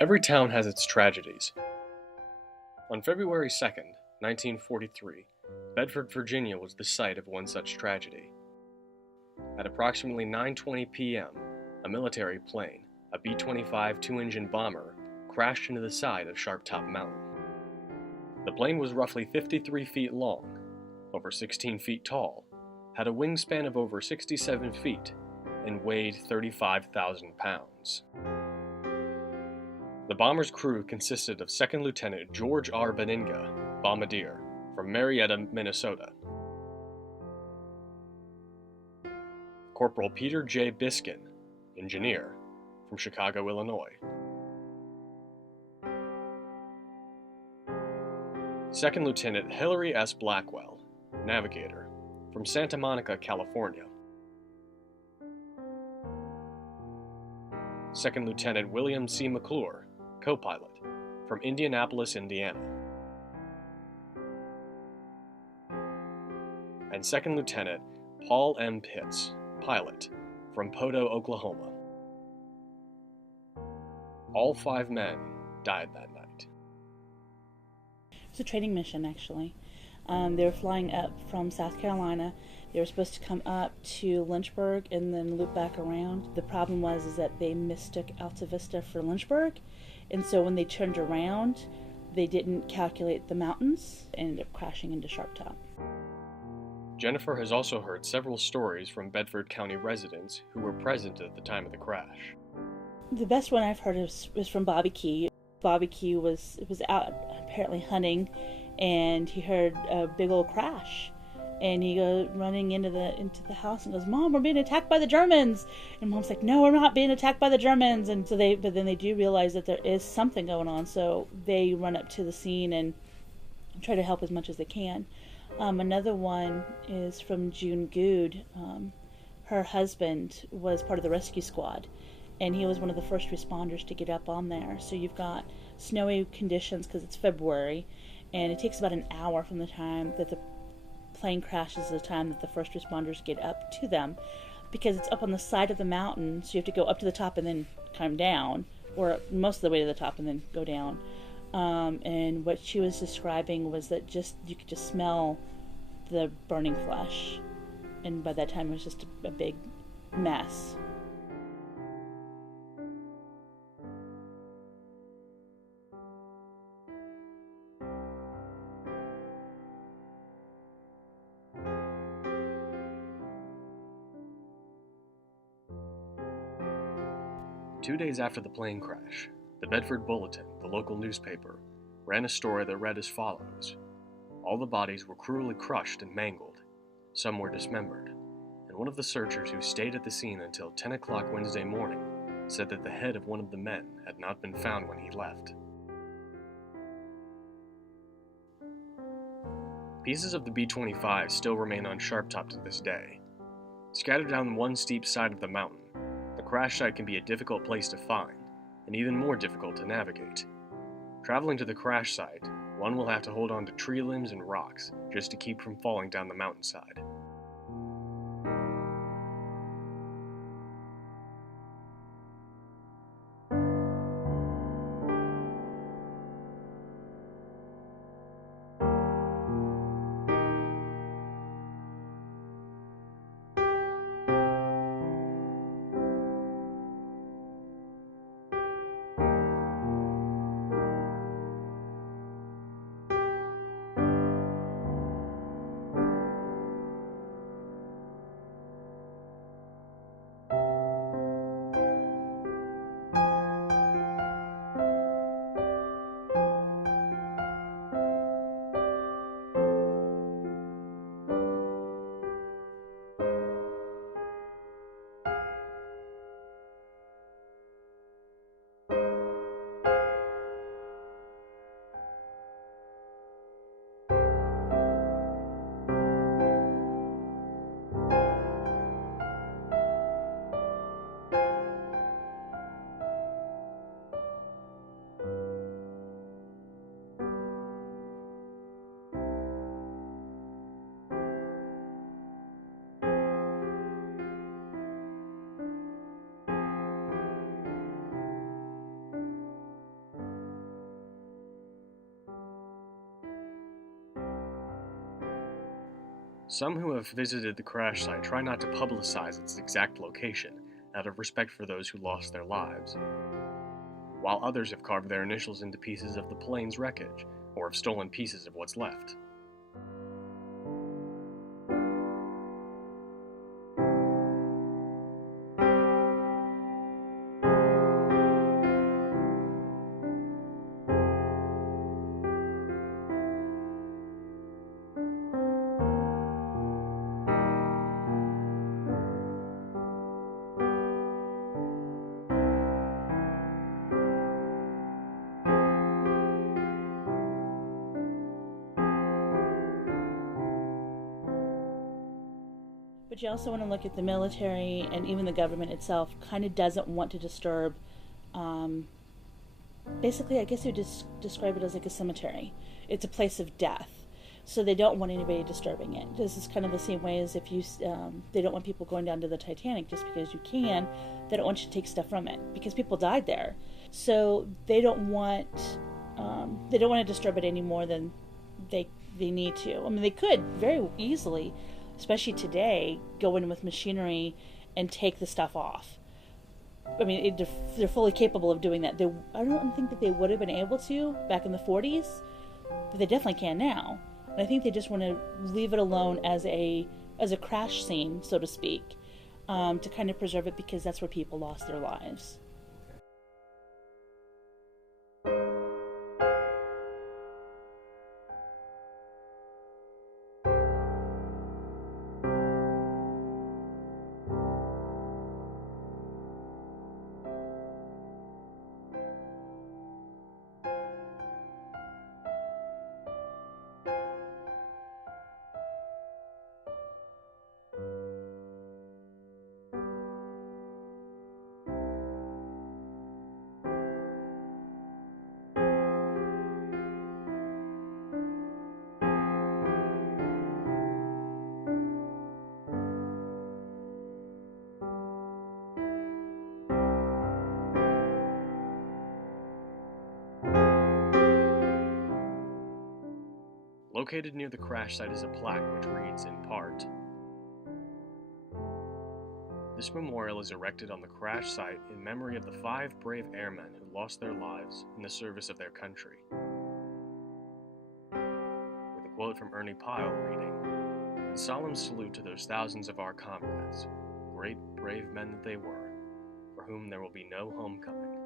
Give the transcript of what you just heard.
Every town has its tragedies. On February 2nd, 1943, Bedford, Virginia was the site of one such tragedy. At approximately 9:20 p.m., a military plane, a B-25 two-engine bomber, crashed into the side of Sharp Top Mountain. The plane was roughly 53 feet long, over 16 feet tall, had a wingspan of over 67 feet, and weighed 35,000 pounds. The bomber's crew consisted of Second Lieutenant George R. Benninga, bombardier, from Marietta, Minnesota; Corporal Peter J. Biskin, engineer, from Chicago, Illinois; Second Lieutenant Hilary S. Blackwell, navigator, from Santa Monica, California; Second Lieutenant William C. McClure, co-pilot, from Indianapolis, Indiana; and Second Lieutenant Paul M. Pitts, pilot, from Poteau, Oklahoma. All 5 men died that night. It was a training mission, actually. They were flying up from South Carolina. They were supposed to come up to Lynchburg and then loop back around. The problem was that they mistook Alta Vista for Lynchburg, and so when they turned around, they didn't calculate the mountains and ended up crashing into Sharp Top. Jennifer has also heard several stories from Bedford County residents who were present at the time of the crash. The best one I've heard was from Bobby Key. Bobby Key was out apparently hunting, and he heard a big old crash, and he goes running into the house and goes, "Mom, we're being attacked by the Germans!" And Mom's like, "No, we're not being attacked by the Germans." And so but then they do realize that there is something going on, so they run up to the scene and try to help as much as they can. Another one is from June Goad. Her husband was part of the rescue squad, and he was one of the first responders to get up on there. So you've got snowy conditions because it's February, and it takes about an hour from the time that the plane crashes to the time that the first responders get up to them, because it's up on the side of the mountain, so you have to go up to the top and then come down, or most of the way to the top and then go down. And what she was describing was that you could just smell the burning flesh, and by that time it was just a big mess. Two days after the plane crash, the Bedford Bulletin, the local newspaper, ran a story that read as follows. All the bodies were cruelly crushed and mangled. Some were dismembered, and one of the searchers who stayed at the scene until 10 o'clock Wednesday morning said that the head of one of the men had not been found when he left. Pieces of the B-25 still remain on Sharp Top to this day. Scattered down one steep side of the mountain, the crash site can be a difficult place to find, and even more difficult to navigate. Traveling to the crash site, one will have to hold on to tree limbs and rocks just to keep from falling down the mountainside. Some who have visited the crash site try not to publicize its exact location, out of respect for those who lost their lives, while others have carved their initials into pieces of the plane's wreckage, or have stolen pieces of what's left. But you also want to look at the military, and even the government itself kind of doesn't want to disturb. Basically, I guess you would describe it as like a cemetery. It's a place of death, so they don't want anybody disturbing it. This is kind of the same way as if you, they don't want people going down to the Titanic just because you can. They don't want you to take stuff from it because people died there, so they don't want to disturb it any more than they need to. I mean, they could very easily, especially today, go in with machinery and take the stuff off. I mean, they're fully capable of doing that. I don't think that they would have been able to back in the 40s, but they definitely can now. And I think they just want to leave it alone as a crash scene, so to speak, to kind of preserve it because that's where people lost their lives. Located near the crash site is a plaque which reads, in part, "This memorial is erected on the crash site in memory of the 5 brave airmen who lost their lives in the service of their country." With a quote from Ernie Pyle reading, "In solemn salute to those thousands of our comrades, great brave men that they were, for whom there will be no homecoming.